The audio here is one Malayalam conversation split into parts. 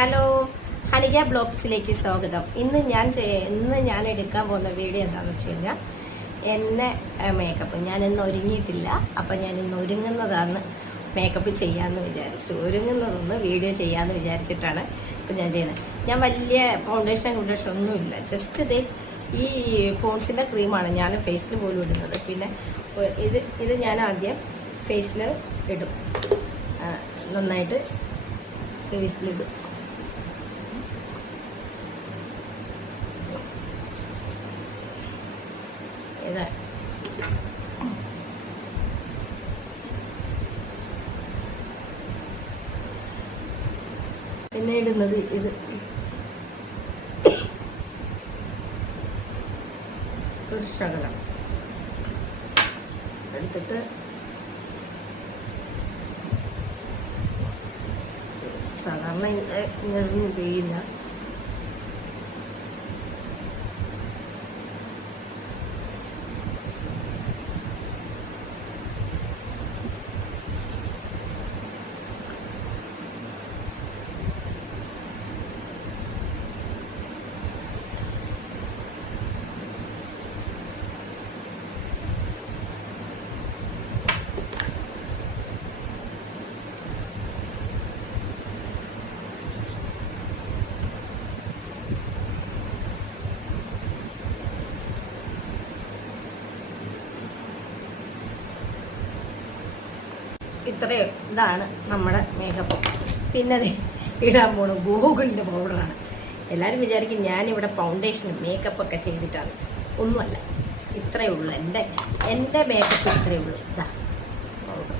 ഹലോ, ഹണിക ബ്ലോഗ്സിലേക്ക് സ്വാഗതം. ഇന്ന് ഞാൻ എടുക്കാൻ പോകുന്ന വീഡിയോ എന്താണെന്ന് വെച്ച് കഴിഞ്ഞാൽ എന്നെ മേക്കപ്പ്. ഞാൻ ഇന്ന് ഒരുങ്ങിയിട്ടില്ല, അപ്പം ഞാൻ ഇന്ന് ഒരുങ്ങുന്നതാണ് മേക്കപ്പ് ചെയ്യാമെന്ന് വിചാരിച്ചു. ഒരുങ്ങുന്നതൊന്ന് വീഡിയോ ചെയ്യാമെന്ന് വിചാരിച്ചിട്ടാണ് ഇപ്പം ഞാൻ ചെയ്യുന്നത്. ഞാൻ വലിയ ഫൗണ്ടേഷൻ ഒന്നുമില്ല, ജസ്റ്റ് ഇത് ഈ പോൺസിൻ്റെ ക്രീമാണ് ഞാൻ ഫേസിൽ പോലും ഇടുന്നത്. പിന്നെ ഇത് ഞാൻ ആദ്യം ഫേസിൽ ഇടും, നന്നായിട്ട് ഫേസിലിടും. ഇതാ പിന്നെ ഇടുന്നത് ഇത് ഒരു ശകലം എടുത്തിട്ട് സാധാരണ ഇങ്ങനൊന്നും ചെയ്യില്ല. ഇത്രയും ഇതാണ് നമ്മുടെ മേക്കപ്പ്. പിന്നെ ഇടാൻ പോണ ഗൂഗിളിൻ്റെ പൗഡറാണ്. എല്ലാവരും വിചാരിക്കും ഞാനിവിടെ ഫൗണ്ടേഷനും മേക്കപ്പൊക്കെ ചെയ്തിട്ടാണ്. ഒന്നുമല്ല, ഇത്രയേ ഉള്ളൂ. എൻ്റെ മേക്കപ്പ് ഇത്രയേ ഉള്ളൂ. ഇതാ പൗഡർ.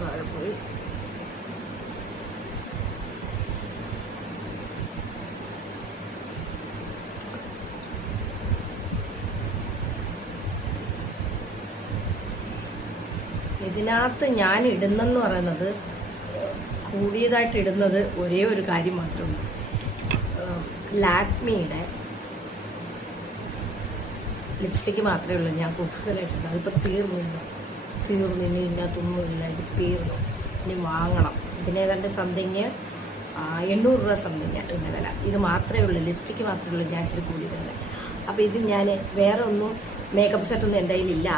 താഴെ പോയി ഇതിനകത്ത് ഞാൻ ഇടുന്നെന്ന് പറയുന്നത്, കൂടിയതായിട്ട് ഇടുന്നത് ഒരേ ഒരു കാര്യം മാത്രമേ ഉള്ളൂ. ലാക്മിയുടെ ലിപ്സ്റ്റിക്ക് മാത്രമേ ഉള്ളൂ ഞാൻ കൂടുതലായിട്ടുണ്ട്. അതിപ്പോൾ തീർന്നു. ഇനി ഇതിനകത്തൊന്നുമില്ല, ഇത് തീർന്നു. ഇനി വാങ്ങണം. ഇതിനേതാണ്ട് സംതിങ് 800 രൂപ സംതിങ് ഇതിൻ്റെ വില. ഇത് മാത്രമേ ഉള്ളൂ, ലിപ്സ്റ്റിക്ക് മാത്രമേ ഉള്ളൂ ഞാൻ ഇച്ചിരി കൂടിയതുണ്ട്. അപ്പോൾ ഇത് ഞാൻ വേറെ ഒന്നും മേക്കപ്പ് സെറ്റൊന്നും എൻ്റെ കയ്യിലില്ല.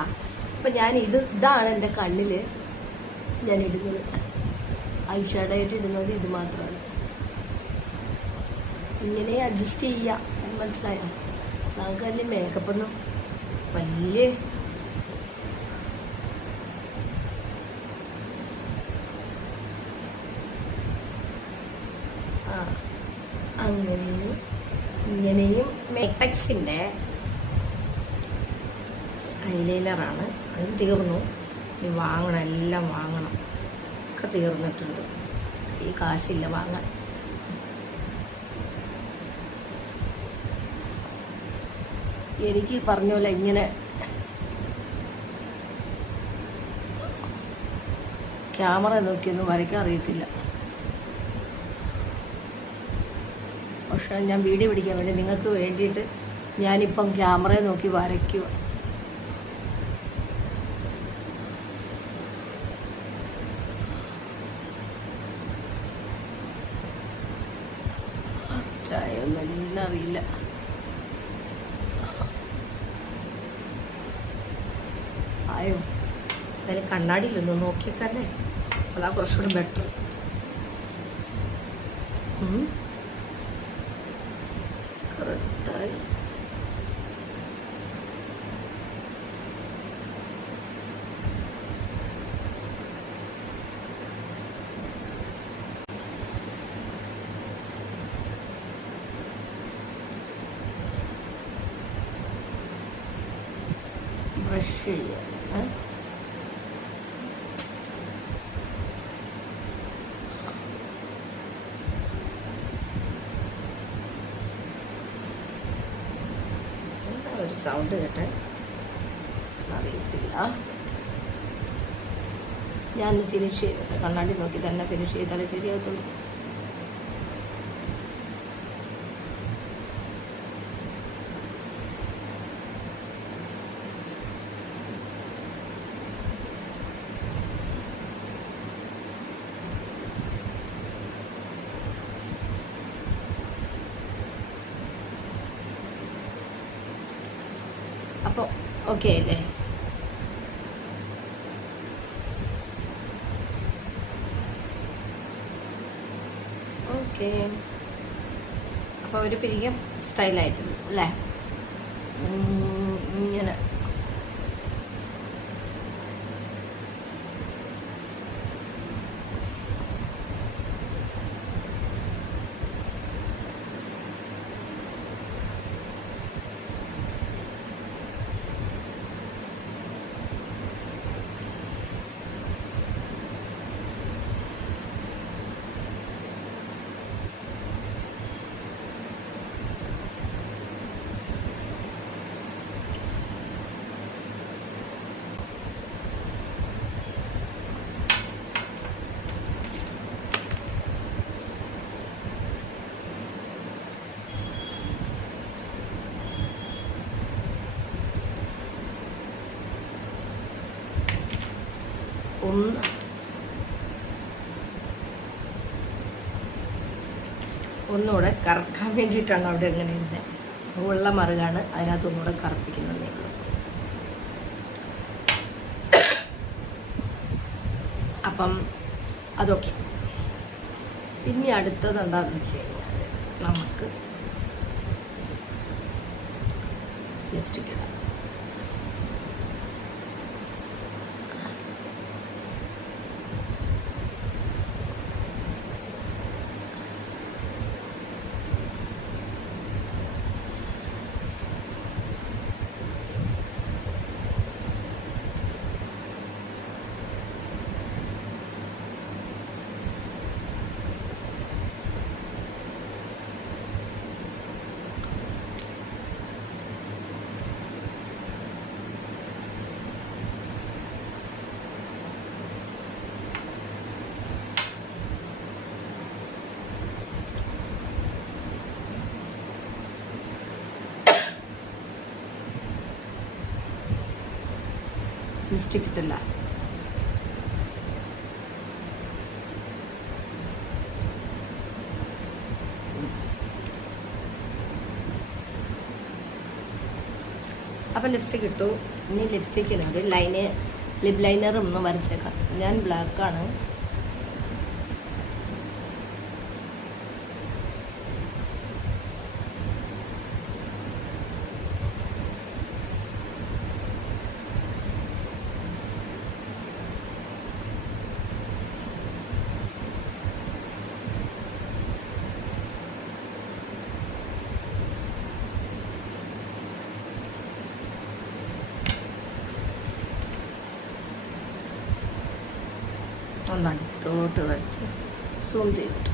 അപ്പം ഞാൻ ഇതാണ് എൻ്റെ കണ്ണിൽ ഞാൻ ഇടുന്നത്. ഐ ഷാഡായിട്ട് ഇടുന്നത് ഇത് മാത്രമാണ്. ഇങ്ങനെ അഡ്ജസ്റ്റ് ചെയ്യാം, മനസ്സിലായോ? നമുക്ക് അതിൽ മേക്കപ്പൊന്നും വലിയ അങ്ങനെയും ഇങ്ങനെയും മെറ്റക്സിൻ്റെ ഐലൈനറാണ്. അത് തീർന്നു. ഇനി വാങ്ങണം, എല്ലാം വാങ്ങണം. ഒക്കെ തീർന്നിട്ടുണ്ട്. ഈ കാശില്ല വാങ്ങാൻ. എനിക്ക് പറഞ്ഞ പോലെ ഇങ്ങനെ ക്യാമറ നോക്കിയൊന്നും വരയ്ക്കാൻ അറിയത്തില്ല. പക്ഷേ ഞാൻ വീഡിയോ പിടിക്കാൻ വേണ്ടി നിങ്ങൾക്ക് വേണ്ടിയിട്ട് ഞാനിപ്പം ക്യാമറയെ നോക്കി വരയ്ക്കുക. ഒന്നും അറിയില്ല. ആയോ? എന്തായാലും കണ്ണാടിയിലൊന്ന് നോക്കിയേക്കല്ലേ, അതാ കുറച്ചുകൂടി ബെറ്റർ. കറക്റ്റായി ബ്രഷ് ചെയ്യാം. ഒരു സൗണ്ട് കേട്ടെ, അറിയത്തില്ല. ഞാൻ ഫിനിഷ് ചെയ്തിട്ട് കണ്ണാടി നോക്കി തന്നെ ഫിനിഷ് ചെയ്താലേ ശരിയാകത്തുള്ളൂ. അപ്പോൾ ഓക്കെ അല്ലേ? ഓക്കെ. അപ്പോൾ ഒരു പിരികം സ്റ്റൈലായിട്ടുണ്ട് അല്ലേ? ഇങ്ങനെ ഒന്നുകൂടെ കറക്കാൻ വേണ്ടിയിട്ടാണ് അവിടെ ഇങ്ങനെ ഇരുന്നത്. ഉള്ള മറുകാണ്, അതിനകത്ത് ഒന്നുകൂടെ കറപ്പിക്കുന്നതേ ഉള്ളൂ. അപ്പം അതൊക്കെ. ഇനി അടുത്തത് എന്താണെന്ന് വെച്ച് കഴിഞ്ഞാൽ നമുക്ക് ലിപ്സ്റ്റിക് ഇടാം. ലിപ്സ്റ്റിക് ഇട്ടില്ല. അപ്പം ലിപ്സ്റ്റിക് ഇട്ടു. ഇനി ലിപ്സ്റ്റിക്കിനോട് ലിപ് ലൈനർ ഒന്ന് വരച്ചേക്കാം. ഞാൻ ബ്ലാക്കാണ്. ഒന്നടുത്തോട്ട് വരച്ച് സൂം ചെയ്തിട്ട്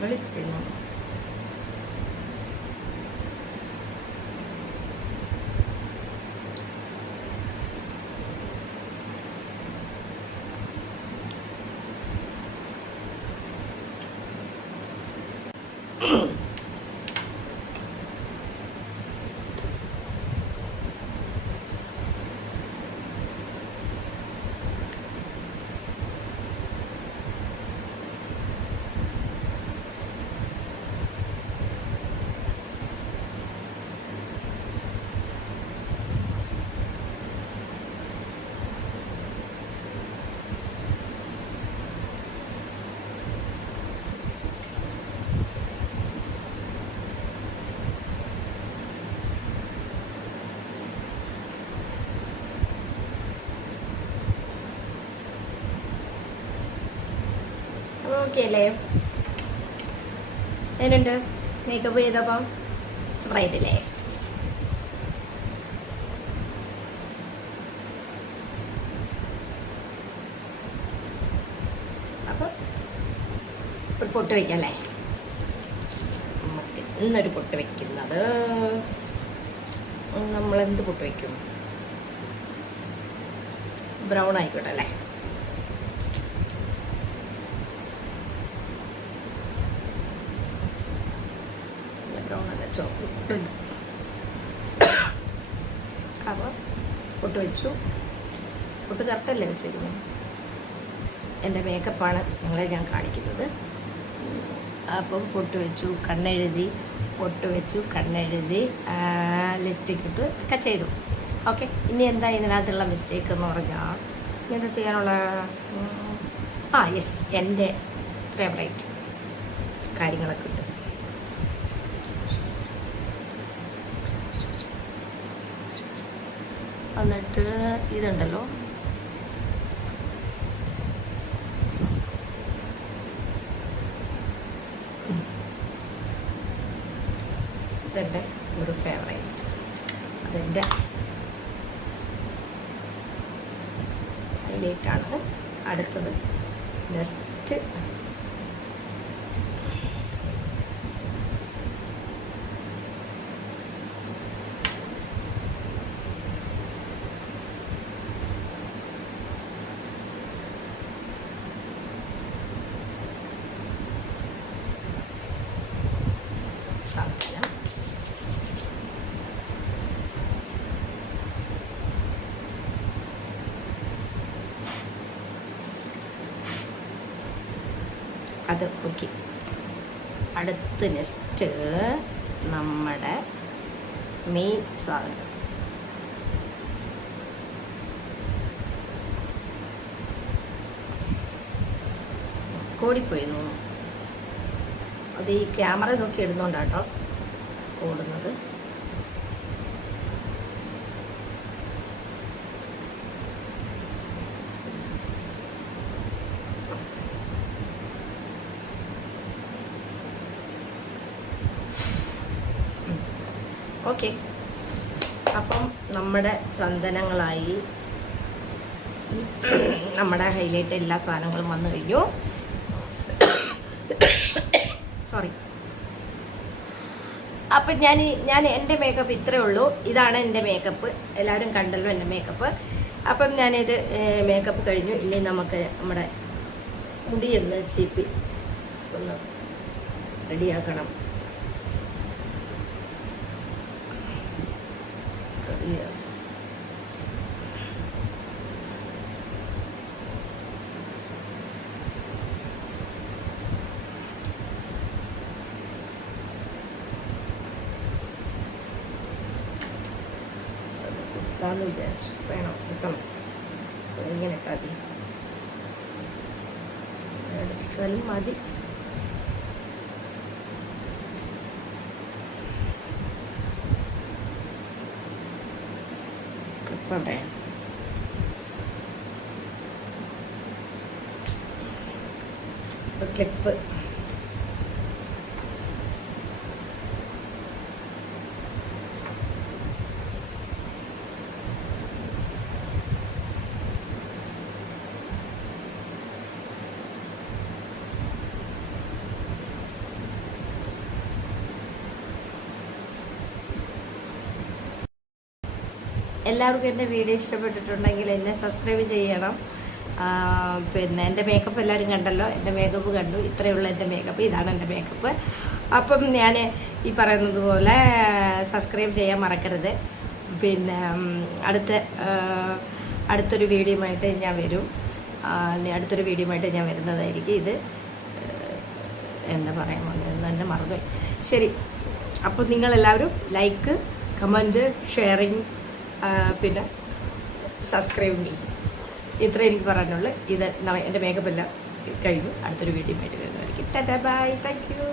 വെളിപ്പെടുന്നു. ഓക്കെ അല്ലേ? അതിനുണ്ട് മേക്കപ്പ് ചെയ്തപ്പം സ്പ്രൈറ്റില്ലേ? അപ്പം ഒരു പൊട്ട് വയ്ക്കല്ലേ? നമുക്ക് ഇന്നൊരു പൊട്ട് വയ്ക്കുന്നത് നമ്മളെന്ത് പൊട്ട് വയ്ക്കും? ബ്രൗൺ ആയിക്കോട്ടെ അല്ലേ? ബ്രൗൺ അല്ല, ചോക്ലേറ്റ്. അപ്പോൾ പൊട്ട് വെച്ചു. പൊട്ട് കറക്റ്റല്ലേ വെച്ചിരിക്കുന്നത്? എൻ്റെ മേക്കപ്പാണ് നിങ്ങളെ ഞാൻ കാണിക്കുന്നത്. അപ്പം പൊട്ട് വെച്ചു, കണ്ണെഴുതി, പൊട്ട് വെച്ചു, കണ്ണെഴുതി, ലിപ്സ്റ്റിക് ഇട്ട് ഒക്കെ ചെയ്തു. ഓക്കെ, ഇനി എന്താ ഇതിനകത്തുള്ള മിസ്റ്റേക്ക് എന്ന് പറഞ്ഞാൽ ഇനി എന്താ ചെയ്യാനുള്ള? യെസ്, എൻ്റെ ഫേവറേറ്റ് കാര്യങ്ങളൊക്കെ ഉണ്ട്. എന്നിട്ട് ഇതുണ്ടല്ലോ, ഇതെൻ്റെ ഒരു ഫേവറേറ്റ്. അതെൻ്റെ ഹൈലൈറ്റാണ്. അടുത്തത് നെക്സ്റ്റ് സാധനം. അത് ഓക്കെ. അടുത്ത് നെക്സ്റ്റ് നമ്മുടെ മെയിൻ സാധനം കോടിപ്പോയി തോന്നുന്നു. അത് ഈ ക്യാമറ നോക്കി ഇടുന്നോണ്ടാട്ടോ ഓടുന്നത്. ഓക്കെ, അപ്പം നമ്മുടെ ചന്ദനങ്ങളായി, നമ്മുടെ ഹൈലൈറ്റ് എല്ലാ സാധനങ്ങളും വന്നു കഴിഞ്ഞു. സോറി. അപ്പം ഞാൻ എൻ്റെ മേക്കപ്പ് ഇത്രയേ ഉള്ളൂ. ഇതാണ് എൻ്റെ മേക്കപ്പ്. എല്ലാവരും കണ്ടല്ലോ എൻ്റെ മേക്കപ്പ്. അപ്പം ഞാനിത് മേക്കപ്പ് കഴിഞ്ഞു. ഇനി നമുക്ക് നമ്മുടെ മുടിയൊന്ന് ചീപ്പി ഒന്ന് റെഡിയാക്കണം. കുത്താന്ന് വിചാരിച്ചു. വേണം, കുത്തണം. ഇങ്ങനെ ഇട്ടാൽ മതി. ക്ലിപ്പുണ്ടേ? ക്ലിപ്പ് എല്ലാവർക്കും എൻ്റെ വീഡിയോ ഇഷ്ടപ്പെട്ടിട്ടുണ്ടെങ്കിൽ എന്നെ സബ്സ്ക്രൈബ് ചെയ്യണം. പിന്നെ എൻ്റെ മേക്കപ്പ് എല്ലാവരും കണ്ടല്ലോ. എൻ്റെ മേക്കപ്പ് കണ്ടു. ഇത്രയുള്ള എൻ്റെ മേക്കപ്പ്. ഇതാണ് എൻ്റെ മേക്കപ്പ്. അപ്പം ഞാൻ ഈ പറയുന്നത് പോലെ സബ്സ്ക്രൈബ് ചെയ്യാൻ മറക്കരുത്. പിന്നെ അടുത്തൊരു വീഡിയോയുമായിട്ട് ഞാൻ വരും. അടുത്തൊരു വീഡിയോയുമായിട്ട് ഞാൻ വരുന്നതായിരിക്കും. ഇത് എന്താ പറയാൻ വന്നതെന്ന് തന്നെ മറന്നു. ശരി, അപ്പോൾ നിങ്ങളെല്ലാവരും ലൈക്ക്, കമൻറ്റ്, ഷെയറിങ്, പിന്നെ സബ്സ്ക്രൈബ് ചെയ്യും. ഇത്ര എനിക്ക് പറയാനുള്ളൂ. ഇത് എൻ്റെ മേക്കപ്പ് എല്ലാം കഴിഞ്ഞു. അടുത്തൊരു വീഡിയോ ആയിട്ട് വരുന്നതായിരിക്കും. Tata, bye, thank U.